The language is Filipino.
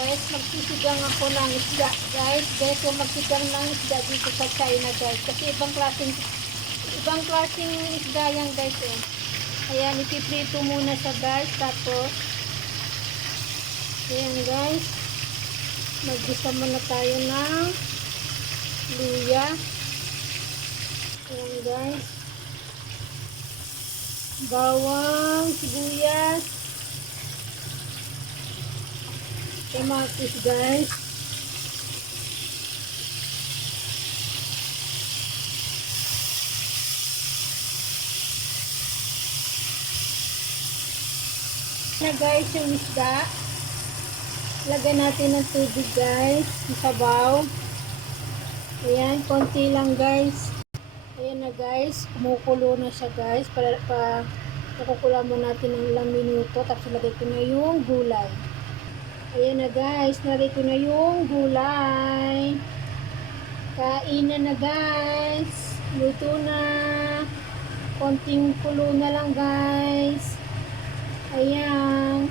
Guys, magsisigang ako ng isda. Guys, kung magsigang ng isda dito sa China, guys. Kasi ibang klaseng isda yan, guys, eh. Ayan, ipiprito muna sa guys. Tapos, ayan, guys. Maggisa muna tayo ng luya. Ayan, guys. Bawang, sibuyas. Kamatis, guys. Na guys, yung isda. Lagyan natin ng tubig, guys. Sabaw. Ayan, konti lang, guys. Ayan na, guys. Kumukulo na siya, guys. Pakukulang mo natin ng ilang minuto. Tapos lagay ko na yung gulay. Ayan na, guys. Nalagay ko na yung gulay. Kain na, guys. Luto na. Konting kulo na lang, guys. Ayan.